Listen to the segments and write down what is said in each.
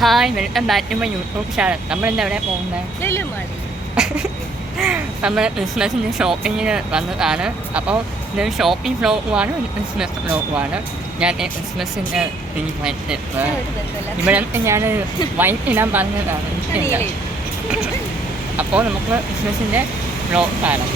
Hi welcome back to my YouTube channel നമ്മളിന്ന് എവിടെ പോകുന്നത് നമ്മൾ ക്രിസ്മസിന്റെ ഷോപ്പിങ്ങിന് വന്നതാണ് അപ്പോൾ ഇത് ഷോപ്പിംഗ് ഫ്ലോക്കുമാണ് ക്രിസ്മസ് ഫ്ലോക്കുമാണ് ഞാൻ ക്രിസ്മസിന്റെ. ഇവിടെ ഞാൻ വൈറ്റ് ഇടാൻ പറഞ്ഞതാണ് അപ്പോൾ നമുക്ക് ക്രിസ്മസിന്റെ ബ്ലോഗ് കാണാം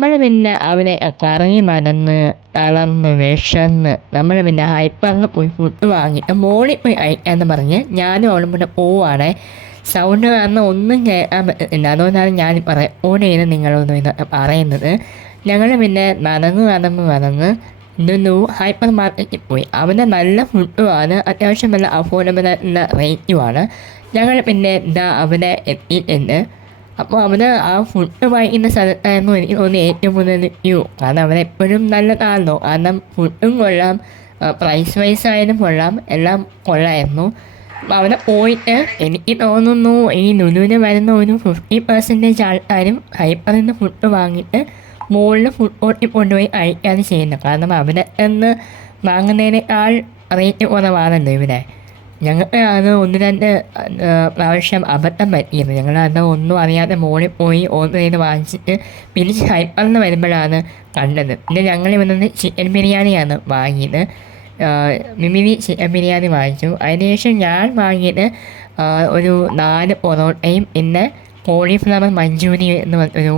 നമ്മൾ പിന്നെ അവിടെ കറങ്ങി നടന്ന് തളർന്ന് വിശന്ന് നമ്മൾ പിന്നെ ഹൈപ്പറിൽ പോയി ഫുഡ് വാങ്ങി. മോളിൽ പോയി അയക്കാന്ന് പറഞ്ഞ് ഞാനും അവളും കൂടെ പോവാണ്. സൗണ്ട് കാരണം ഒന്നും കേൾക്കാൻ പറ്റുന്നില്ല അതുകൊണ്ടാണ് ഞാൻ പറയാം ഓടെയാണ് നിങ്ങളൊന്നും ഇത് പറയുന്നത്. ഞങ്ങൾ പിന്നെ നടന്ന് നടന്ന് നടന്ന് ഇന്നു ഹൈപ്പർ മാർക്കറ്റിൽ പോയി. അവിടെ നല്ല ഫുഡുമാണ് അത്യാവശ്യം നല്ല അഫോർഡബിൾ റേറ്റുമാണ് ഞങ്ങൾ പിന്നെ ഇതാ അവിടെ എത്തിയിട്ടുണ്ട്. അപ്പോൾ അവന് ആ ഫുഡ് വാങ്ങിക്കുന്ന സ്ഥലത്തായിരുന്നു എനിക്ക് തോന്നുന്നു ഏറ്റവും കൂടുതൽ ക്യൂ കാരണം അവൻ എപ്പോഴും നല്ലതാണല്ലോ. കാരണം ഫുഡും കൊള്ളാം. പ്രൈസ് വൈസ് ആയാലും കൊള്ളാം. എല്ലാം കൊള്ളായിരുന്നു. അപ്പോൾ അവിടെ പോയിട്ട് എനിക്ക് തോന്നുന്നു ഈ ലുലുവിന് വരുന്ന ഒരു ഫിഫ്റ്റി പെർസെന്റേജ് ആൾക്കാരും ഹൈപ്പറിൽ നിന്ന് ഫുഡ് വാങ്ങിയിട്ട് മുകളിൽ ഫുഡ് കോർട്ടിൽ കൊണ്ടുപോയി കഴിക്കാതെ ചെയ്യുന്നത്. കാരണം അവിടെ നിന്ന് വാങ്ങുന്നതിനേക്കാൾ റേറ്റ് കുറവാണല്ലോ ഇവിടെ. ഞങ്ങൾക്ക് അത് ഒന്ന് രണ്ട് പ്രാവശ്യം അബദ്ധം പറ്റിയിരുന്നു. ഞങ്ങൾ അത് ഒന്നും അറിയാതെ മോളിൽ പോയി ഓർഡർ ചെയ്ത് വാങ്ങിച്ചിട്ട് തിരിച്ച് ഹൈപ്പറിന്ന് വരുമ്പോഴാണ് കണ്ടത്. പിന്നെ ഞങ്ങൾ ഇവിടെ ചിക്കൻ ബിരിയാണിയാണ് വാങ്ങിയത്. മിമിനി ചിക്കൻ ബിരിയാണി വാങ്ങിച്ചു. അതിനുശേഷം ഞാൻ വാങ്ങിയത് ഒരു നാല് പൊറോട്ടയും പിന്നെ കോളിഫ്ലവർ മഞ്ചൂരി എന്ന് പറഞ്ഞൊരു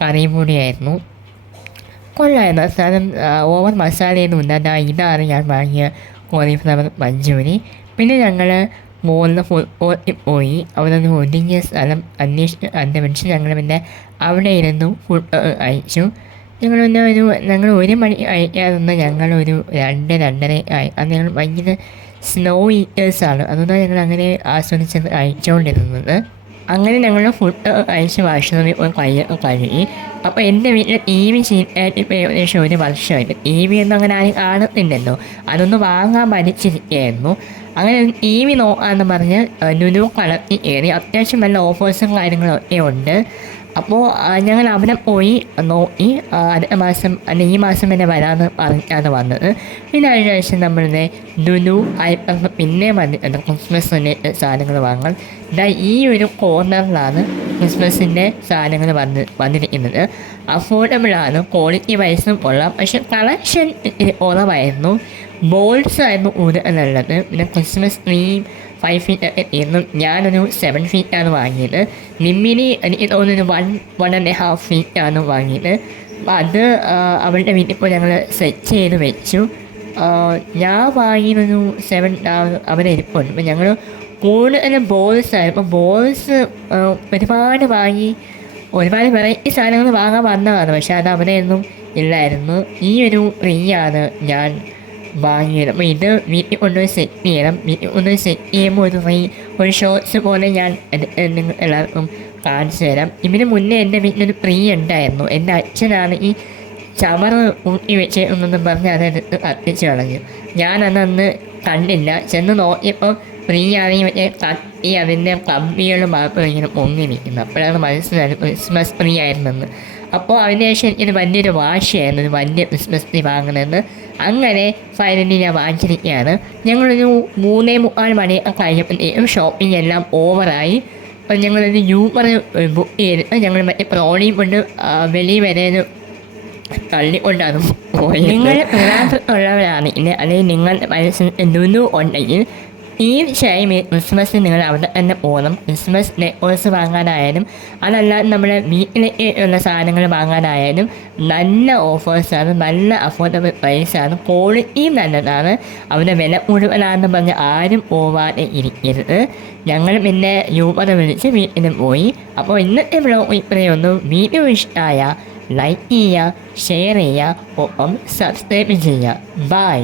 കറിയും കൂടിയായിരുന്നു. കൊള്ളായിരുന്നു. സാധനം ഓവർ മസാലയൊന്നും ഇല്ലാതെ ഇതാണ് ഞാൻ വാങ്ങിയ കോളിഫ്ലവർ മഞ്ചൂരി. പിന്നെ ഞങ്ങൾ മുകളിൽ ഫുഡ് പോയി. അവിടെ നിന്ന് ഒതുങ്ങിയ സ്ഥലം അന്വേഷിച്ച് അന്വേഷിച്ച് ഞങ്ങൾ പിന്നെ അവിടെ ഇരുന്നു അയച്ചു. ഞങ്ങൾ പിന്നെ ഒരു ഞങ്ങൾ ഒരു മണി അയക്കാതൊന്ന് ഞങ്ങളൊരു രണ്ട് രണ്ടര ആയി. അത് ഞങ്ങൾ ഭയങ്കര സ്നോ ഈറ്റേഴ്സാണ് അതുകൊണ്ടാണ് ഞങ്ങൾ അങ്ങനെ ആസ്വദിച്ചത് കഴിച്ചുകൊണ്ടിരുന്നത് അങ്ങനെ ഞങ്ങൾ ഫുഡ് കഴിച്ച് ഭക്ഷണം കഴി കഴുകി അപ്പോൾ എന്റെ വീട്ടിൽ ടി വി ഇപ്പോൾ ഏകദേശം ഒരു വർഷമായിട്ട് ടി വി ഒന്നും അങ്ങനെ ആരും കാണുന്നില്ലല്ലോ. അതൊന്ന് വാങ്ങാൻ മടിച്ചിരിക്കുകയായിരുന്നു അങ്ങനെ ടി വി നോക്കാമെന്ന് പറഞ്ഞ് ലുലു കളത്തിൽ കയറി അത്യാവശ്യം നല്ല ഓഫേഴ്സും കാര്യങ്ങളൊക്കെ ഉണ്ട്. അപ്പോൾ ഞങ്ങൾ അവിടെ പോയി നോക്കി അടുത്ത മാസം അല്ലെങ്കിൽ ഈ മാസം തന്നെ വരാമെന്ന് പറഞ്ഞാണ് വന്നത്. പിന്നെ അതിന് ശേഷം നമ്മളുടെ ലുലു അയപ്പം പിന്നെ വന്നിട്ടുണ്ട് ക്രിസ്മസ് സാധനങ്ങൾ വാങ്ങാൻ. ഇതാ ഈ ഒരു കോർണറിലാണ് ക്രിസ്മസിന്റെ സാധനങ്ങൾ വന്ന് വന്നിരിക്കുന്നത്. അഫോർഡബിളാണ് ക്വാളിറ്റി വൈസും കൊള്ളാം. പക്ഷെ കളക്ഷൻ കുറവായിരുന്നു ബോൾസ് ആയിരുന്നു കൂടുതലുള്ളത് പിന്നെ ക്രിസ്മസ് ട്രീ ഫൈവ് ഫീറ്റ് തീർന്നു ഞാനൊരു സെവൻ ഫീറ്റാണ് വാങ്ങിയത്. നിമ്മിനി എനിക്ക് തോന്നുന്നു വൺ വൺ ആൻഡ് ഹാഫ് ഫീറ്റാണ് വാങ്ങിയത്. അപ്പോൾ അത് അവളുടെ വീട്ടിൽ പോയി ഞങ്ങൾ സെറ്റ് ചെയ്ത് വെച്ചു. ഞാൻ വാങ്ങിയതൊരു സെവൻ അവിടെ ഇരിപ്പുണ്ട്. അപ്പോൾ ഞങ്ങൾ കൂടുതലും ബോൾസ് ആയപ്പോൾ ബോൾസ് ഒരുപാട് വാങ്ങി ഒരുപാട് വെറൈറ്റി സാധനങ്ങൾ വാങ്ങാൻ വന്നതാണ്. പക്ഷേ അത് അവിടെയൊന്നും ഇല്ലായിരുന്നു. ഈ ഒരു റീയാണ് ഞാൻ വാങ്ങിയത്. ഇത് വീട്ടിൽ കൊണ്ടുപോയി സെറ്റ് ചെയ്യണം വീട്ടിൽ കൊണ്ടുപോയി സെറ്റ് ചെയ്യുമ്പോൾ തുടങ്ങി ഒരു ഷോർട്സ് പോലെ ഞാൻ നിങ്ങൾ എല്ലാവർക്കും കാണിച്ചു തരാം. ഇതിന് മുന്നേ എന്റെ വീട്ടിലൊരു പ്രീ ഉണ്ടായിരുന്നു. എന്റെ അച്ഛനാണ് ഈ ചമറ് ഊട്ടി വെച്ച് എന്നൊന്നും പറഞ്ഞ് അതെടുത്ത് കത്തിച്ച് കളഞ്ഞു. ഞാൻ അന്നന്ന് കണ്ടില്ല. ചെന്ന് നോക്കിയപ്പോൾ പ്രീ ആണെങ്കിൽ മറ്റേ കത്തി അതിന്റെ കമ്പികൾ മാത്രം ഇങ്ങനെ പൊങ്ങി നിൽക്കുന്നു. അപ്പോഴാണ് മനസ്സിലായത് ക്രിസ്മസ് പ്രീ ആയിരുന്നെന്ന്. അപ്പോൾ അതിന് ശേഷം എനിക്കൊരു വലിയൊരു വാശിയായിരുന്നു. ഒരു വലിയ ക്രിസ്മസ് ട്രീ വാങ്ങണമെന്ന് അങ്ങനെ ഫൈനലി ഞാൻ വാങ്ങിച്ചിരിക്കുകയാണ്. ഞങ്ങളൊരു മൂന്നേ മുക്കാൽ മണി കഴിഞ്ഞപ്പോഴത്തേക്കും ഷോപ്പിംഗ് എല്ലാം ഓവറായി അപ്പം ഞങ്ങളൊരു യൂബർ ബുക്ക് ചെയ്തിട്ട് ഞങ്ങൾ മറ്റേ പ്രോണി കൊണ്ട് വെളി വരെ ഒരു തള്ളിക്കൊണ്ടാണ് പോയത്. നിങ്ങൾ ഉള്ളവരാണ് ഇല്ല അല്ലെങ്കിൽ നിങ്ങളുടെ മനസ്സിൽ ലുലു ഉണ്ടെങ്കിൽ തീർച്ചയായും ഷൈമിൽ ക്രിസ്മസിന് നിങ്ങൾ അവിടെ തന്നെ പോകണം. ക്രിസ്മസ് ഡെക്കോഴ്സ് വാങ്ങാനായാലും അതല്ലാതെ നമ്മുടെ വീട്ടിലേക്ക് സാധനങ്ങൾ വാങ്ങാനായാലും നല്ല ഓഫേഴ്സാണ് നല്ല അഫോർഡബിൾ പ്രൈസാണ് ക്വാളിറ്റിയും നല്ലതാണ്. അവിടെ വില കൂടുതലാണെന്ന് പറഞ്ഞ് ആരും പോവാതെ ഇരിക്കരുത്. ഞങ്ങൾ പിന്നെ യൂബർ വിളിച്ച് വീട്ടിലും പോയി. അപ്പോൾ ഇന്നത്തെ ബ്ലോഗ് ഇപ്പോഴൊന്നും വീഡിയോ ഇഷ്ടമായ ലൈക്ക് ചെയ്യുക ഷെയർ ചെയ്യുക ഒപ്പം സബ്സ്ക്രൈബ് ചെയ്യുക. ബൈ